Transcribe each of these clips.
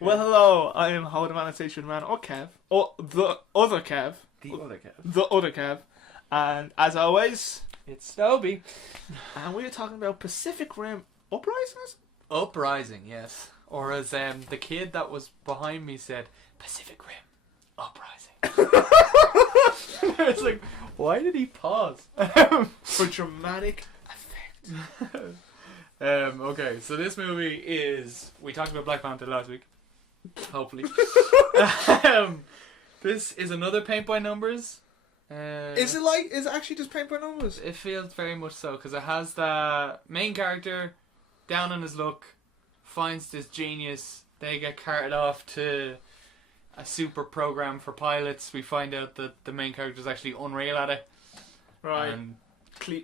Well, hello, I am Howard Man Station Man, or Kev, or the other Kev. The other Kev. And as always, It's Stobie. and we're talking about Pacific Rim Uprising? Uprising, yes. Or as the kid that was behind me said, Pacific Rim Uprising. It's like, why did he pause? For dramatic effect. Okay, so this movie is... We talked about Black Panther last week. Hopefully. This is another paint by numbers. Is it actually just paint by numbers? It feels very much so, because it has the main character down on his luck, finds this genius, they get carted off to a super program for pilots. We find out that the main character is actually unreal at it. Right. And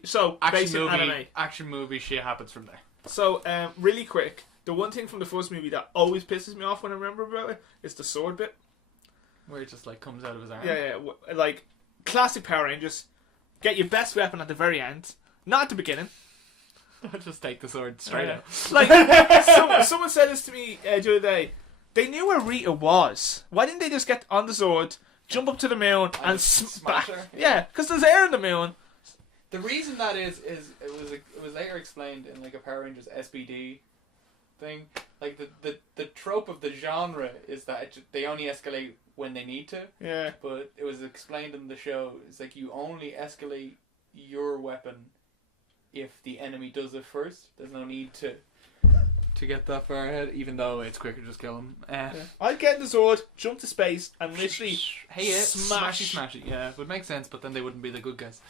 So, action movie shit happens from there. So, really quick, the one thing from the first movie that always pisses me off when I remember about it is the sword bit. Where it just like comes out of his arm. Yeah, like classic Power Rangers. Get your best weapon at the very end, not at the beginning. Just take the sword straight out. Like someone said this to me the other day. They knew where Rita was. Why didn't they just get on the sword, jump up to the moon, and smash her? Yeah, because there's air in the moon. The reason that is it was later explained in like a Power Rangers SBD thing. Like the trope of the genre is that they only escalate when they need to. Yeah. But it was explained in the show. It's like you only escalate your weapon if the enemy does it first. There's no need to get that far ahead, even though it's quicker to just kill them. I'd get in the sword, jump to space, and literally smash it. Yeah, it would make sense, but then they wouldn't be the good guys.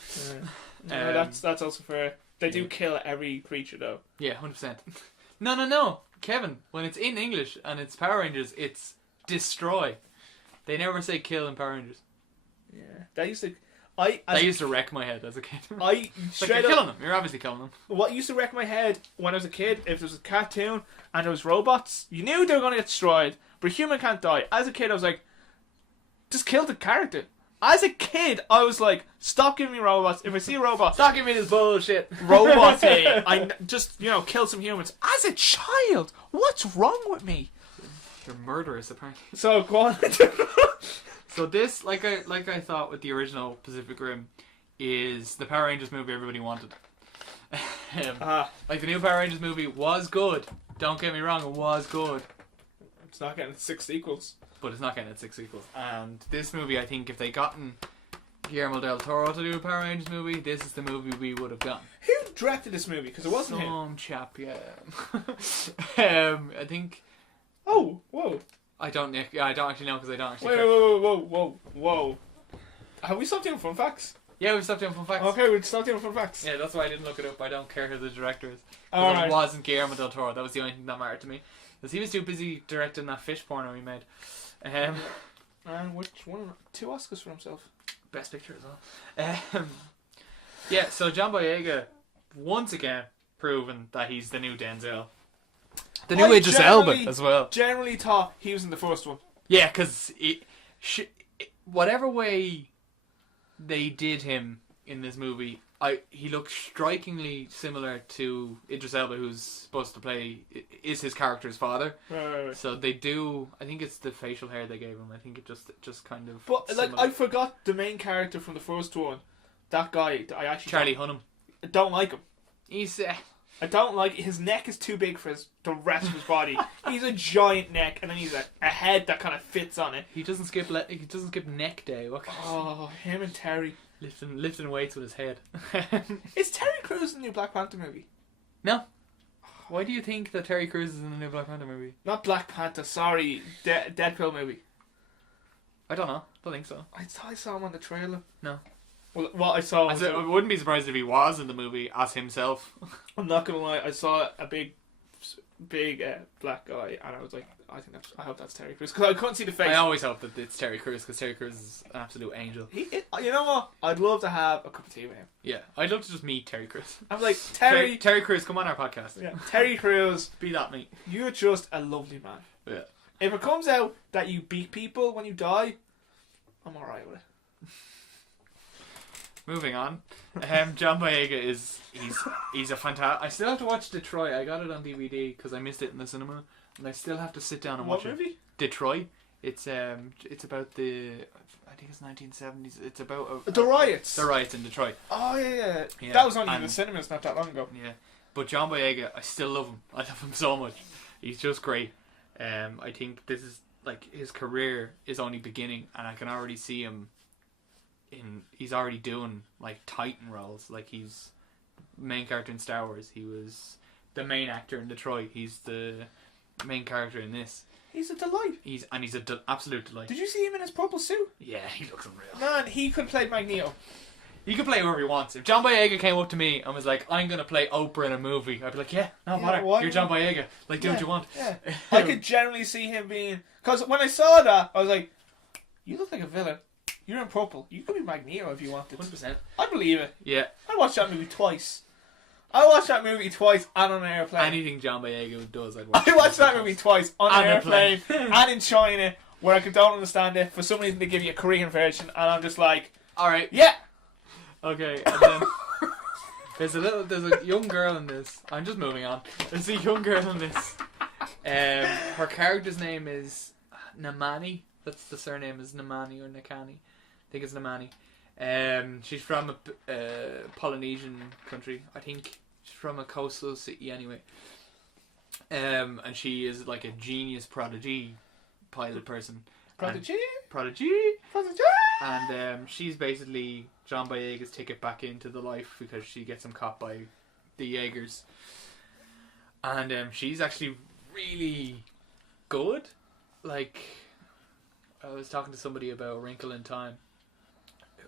Yeah. No, that's also fair. They do kill every creature though. Yeah, 100%. No, Kevin. When it's in English and it's Power Rangers, it's destroy. They never say kill in Power Rangers. Yeah, that used to. That used to wreck my head as a kid. You're killing them. You're obviously killing them. What used to wreck my head when I was a kid, if there was a cartoon and there was robots, you knew they were going to get destroyed, but a human can't die. As a kid, I was like, just kill the character. As a kid, I was like, stop giving me robots. If I see a robot, stop giving me this bullshit. Robots, I just, kill some humans. As a child, what's wrong with me? You're murderous, apparently. So, go on. So this, like I thought with the original Pacific Rim, is the Power Rangers movie everybody wanted. Like the new Power Rangers movie was good. Don't get me wrong, it was good. It's not getting 6 sequels. But it's not getting 6 sequels. And this movie, I think, if they gotten Guillermo del Toro to do a Power Rangers movie, this is the movie we would have gotten. Who directed this movie? Because it wasn't him. Some chap, yeah. I think. Oh, whoa. I don't actually know because I don't actually. Whoa. Have we stopped doing fun facts? Yeah, we've stopped doing fun facts. Okay, we've stopped doing fun facts. Yeah, that's why I didn't look it up. I don't care who the director is. Alright. It wasn't Guillermo del Toro. That was the only thing that mattered to me. Because he was too busy directing that fish porno he made. And which one? 2 Oscars for himself. Best picture as well. Yeah, so John Boyega, once again, proven that he's the new Denzel. The new Idris Elba as well. Generally thought he was in the first one. Yeah, because whatever way they did him in this movie, he looks strikingly similar to Idris Elba, who's supposed to play is his character's father. Right. So they do. I think it's the facial hair they gave him. I think it just kind of. But similar. I forgot the main character from the first one. That guy, I actually Charlie Hunnam. I don't like him. He's. I don't like his neck is too big for the rest of his body. He's a giant neck, and then he's a head that kind of fits on it. He doesn't skip neck day. Oh, him and Terry lifting weights with his head. Is Terry Crews in the new Black Panther movie? No. Why do you think that Terry Crews is in the new Black Panther movie? Not Black Panther. Sorry, Deadpool movie. I don't know. Don't think so. I thought I saw him on the trailer. No. Well, what I saw was... I wouldn't be surprised if he was in the movie as himself. I'm not going to lie, I saw a big black guy, and I was like, I hope that's Terry Crews, because I couldn't see the face. I always hope that it's Terry Crews, because Terry Crews is an absolute angel. You know what? I'd love to have a cup of tea with him. Yeah, I'd love to just meet Terry Crews. I'm like, Terry Crews, come on our podcast. Yeah, Terry Crews. Be that mate. You're just a lovely man. Yeah. If it comes out that you beat people when you die, I'm alright with it. Moving on, John Boyega he's a fantastic. I still have to watch Detroit. I got it on DVD because I missed it in the cinema, and I still have to sit down and What watch movie? it. Detroit. It's about I think it's 1970s. It's about The riots. The riots in Detroit. Oh yeah. Yeah, That was only in and- the cinemas not that long ago. Yeah, but John Boyega, I still love him. I love him so much. He's just great. I think this is like his career is only beginning, and I can already see him. He's already doing like Titan roles. Like he's main character in Star Wars. He was the main actor in Detroit. He's the main character in this. He's a delight. He's an absolute delight. Did you see him in his purple suit? Yeah, he looks unreal. Man, he could play Magneto. He can play whoever he wants. If John Boyega came up to me and was like, "I'm gonna play Oprah in a movie," I'd be like, "Yeah, no matter. why You're John Boyega. Like, do what you want." Yeah. I could generally see him being... Because when I saw that, I was like, you look like a villain. You're in purple. You could be Magneto if you wanted. 100%. I believe it. Yeah. I watched that movie twice. I watched that movie twice and on an airplane. Anything John Boyega does, I'd watch. I watched that movie twice on an And a airplane plane. and in China, where I don't understand it. For some reason, they give you a Korean version, and I'm just like, All right. yeah. Okay. And then there's a young girl in this. I'm just moving on. There's a young girl in this. Her character's name is Namani. That's the surname is Namani or Nakani. I think it's Namani. She's from a Polynesian country. I think she's from a coastal city anyway. And she is like a genius prodigy pilot person. Prodigy? Prodigy. Prodigy? And she's basically John Boyega's ticket back into the life because she gets him caught by the Jaegers. And she's actually really good. Like, I was talking to somebody about Wrinkle in Time,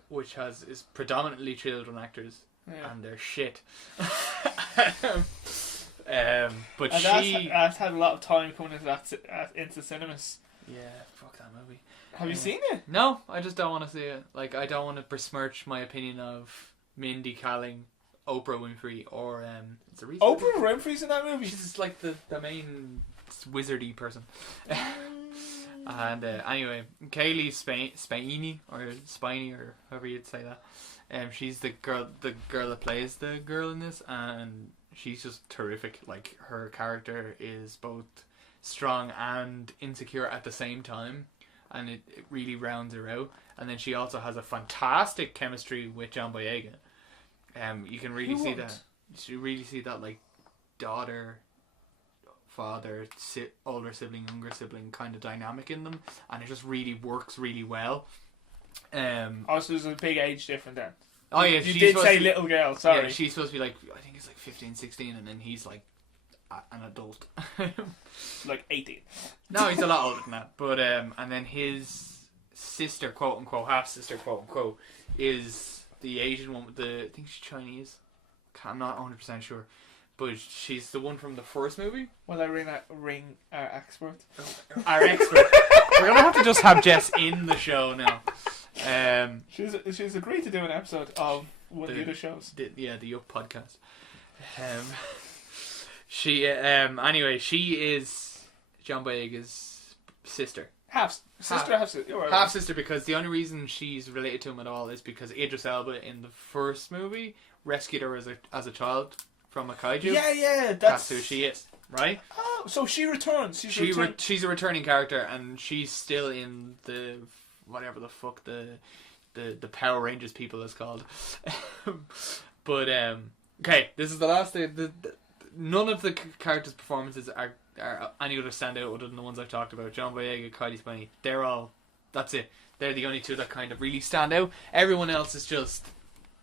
which is predominantly children actors, Yeah. and they're shit. But And she... that's had a lot of time coming into cinemas. Yeah, fuck that movie. Have you seen it? No, I just don't want to see it. Like, I don't want to besmirch my opinion of Mindy Kaling, Oprah Winfrey, or it's a Reese Oprah Winfrey's in that movie. She's like the main wizardy person. And anyway, Kaylee Spaini or Spiny or however you'd say that. She's the girl that plays the girl in this, and she's just terrific. Like, her character is both strong and insecure at the same time, and it really rounds her out. And then she also has a fantastic chemistry with John Boyega. You can really see that. You really see that, like, daughter, father, older sibling, younger sibling kind of dynamic in them, and it just really works really well. Also, there's a big age difference then. Oh yeah, You did say little girl, sorry. Yeah, she's supposed to be like, I think it's like 15, 16, and then he's like an adult. Like 18. No, he's a lot older than that. But and then his sister, quote unquote, half sister, quote unquote, is the Asian one with I think she's Chinese. I'm not 100% sure, but she's the one from the first movie. Will I ring our expert? Our expert. We're gonna have to just have Jess in the show now. She's agreed to do an episode of one of the other shows. The Up podcast. Anyway, she is John Boyega's sister. Half sister. You're right. Half sister, because the only reason she's related to him at all is because Idris Elba in the first movie rescued her as a child from a kaiju. Yeah, That's who she is, right? Oh, so she returns. She's a returning character, and she's still in the whatever the fuck the Power Rangers people is called. But okay, this is the last day. None of the characters' performances are any other standout other than the ones I've talked about. John Boyega, Kylie Spiney. They're all. That's it. They're the only two that kind of really stand out. Everyone else is just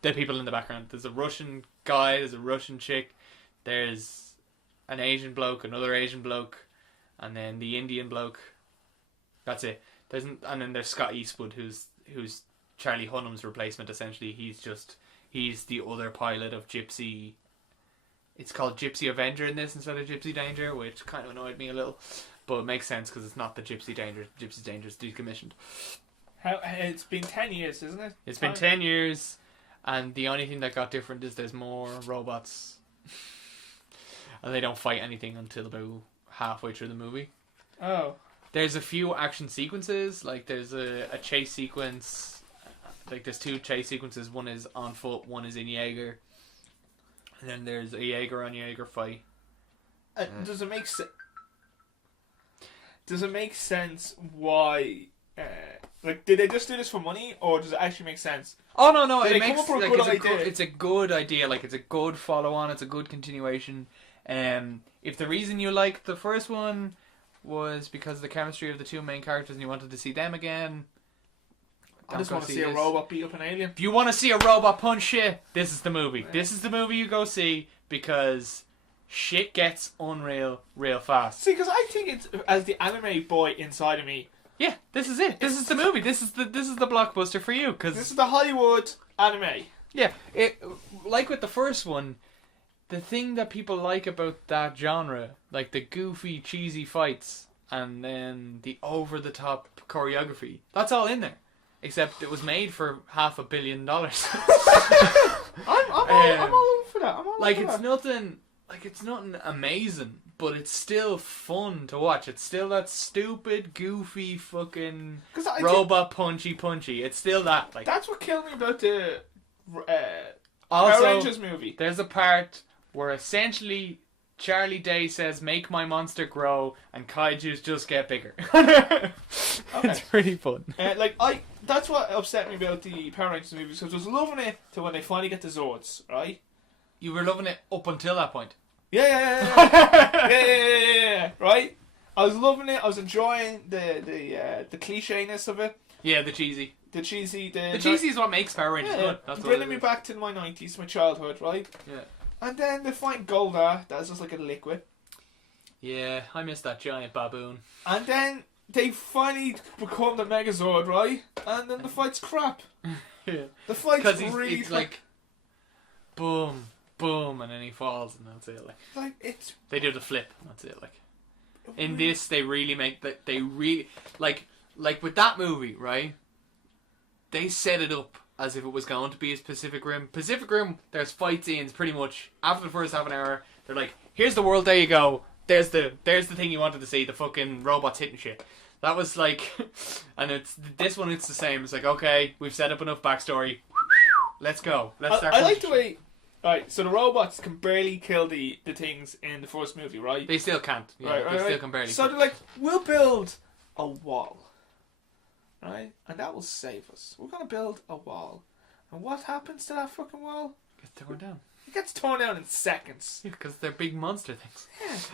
the people in the background. There's a Russian guy. There's a Russian chick. There's an Asian bloke, another Asian bloke, and then the Indian bloke. That's it. And then there's Scott Eastwood, who's Charlie Hunnam's replacement. Essentially, he's the other pilot of Gypsy. It's called Gypsy Avenger in this instead of Gypsy Danger, which kind of annoyed me a little, but it makes sense because it's not the Gypsy Danger. Gypsy Danger's decommissioned. It's been 10 years, isn't it? It's been 10 years, and the only thing that got different is there's more robots, and they don't fight anything until about halfway through the movie. Oh. There's a few action sequences, like there's a chase sequence, like there's two chase sequences. One is on foot, one is in Jaeger. And then there's a Jaeger on Jaeger fight. Does it make sense? does it make sense why? Like, did they just do this for money, or does it actually make sense? Oh no, Did it they makes come up with a like, good idea? it's a good idea. Like it's a good follow on. It's a good continuation. If the reason you liked the first one was because of the chemistry of the two main characters and you wanted to see them again, I just want to see a robot beat up an alien. If you want to see a robot punch shit, this is the movie. Yeah. This is the movie you go see because shit gets unreal real fast. See, because I think it's as the anime boy inside of me. Yeah, this is it. This is the movie. This is the blockbuster for you because this is the Hollywood anime. Yeah, like with the first one, the thing that people like about that genre, like the goofy, cheesy fights and then the over-the-top choreography, that's all in there. Except it was made for $500 million. I'm all over for that. It's nothing amazing, but it's still fun to watch. It's still that stupid, goofy, fucking robot punchy. It's still that. Like that's what killed me about the also, Power Rangers movie. There's a part where essentially Charlie Day says, "Make my monster grow," and kaijus just get bigger. It's pretty fun. That's what upset me about the Power Rangers movie, because I was loving it till when they finally get the Zords, right? You were loving it up until that point. Yeah. Right? I was loving it. I was enjoying the clichéness of it. Yeah, the cheesy. The cheesy is what makes Power Rangers good. That's bringing me back to my 90s, my childhood, right? Yeah. And then they find Goldar, that's just like a liquid. Yeah, I miss that giant baboon. And then they finally become the Megazord, right? And then the fight's crap. Yeah. The fight's really it's like boom, boom, and then he falls, and that's it. They do the flip, and that's it. In this, they really make that. They really like with that movie, right? They set it up as if it was going to be a Pacific Rim. Pacific Rim, there's fight scenes pretty much after the first half an hour. They're like, here's the world, there you go. There's the thing you wanted to see, the fucking robots hitting shit. That was like, and this one, it's the same. It's like, okay, we've set up enough backstory. Let's go. Let's start. I like the way. Right, so the robots can barely kill the things in the first movie, right? They still can't. Yeah, they still can barely. So they're like, we'll build a wall. Right? And that will save us. We're going to build a wall. And what happens to that fucking wall? It gets torn down. It gets torn down in seconds. Yeah, because they're big monster things.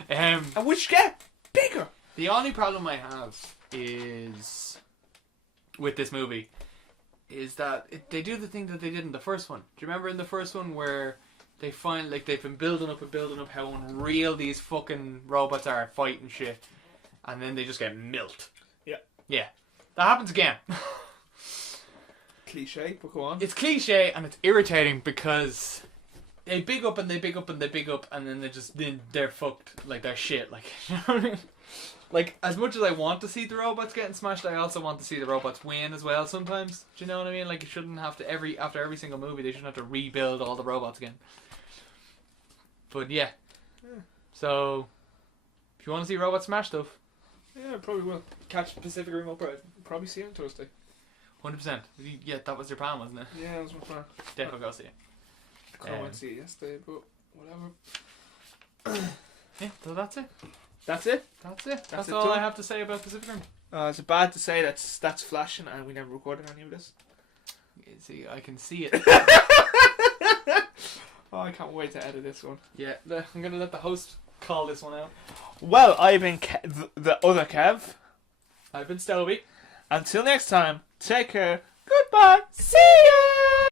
Yeah. And which get bigger. The only problem I have is with this movie is that they do the thing that they did in the first one. Do you remember in the first one where they find they've been building up how unreal these fucking robots are at fighting shit, and then they just get milked. Yeah. That happens again. Cliche, but go on. It's cliche and it's irritating because they big up and they big up and they big up, and then they're fucked. Like, they're shit. Like, you know what I mean? Like, as much as I want to see the robots getting smashed, I also want to see the robots win as well sometimes. Do you know what I mean? Like, you shouldn't have to after every single movie, they shouldn't have to rebuild all the robots again. But yeah. So if you want to see robots smash stuff, yeah, I probably will. Catch Pacific Rim Uprising. Probably see it on Thursday. 100%. Yeah, that was your plan, wasn't it? Yeah, that was my plan. Definitely go see it. I went to see it yesterday, but whatever. Yeah, so that's it. That's it? That's all I have to say about Pacific Rim. It's bad to say that's flashing and we never recorded any of this. Yeah, see, I can see it. Oh, I can't wait to edit this one. Yeah, I'm going to let the host call this one out. Well, I've been the other Kev. I've been Stobie. Until next time, take care. Goodbye. See ya.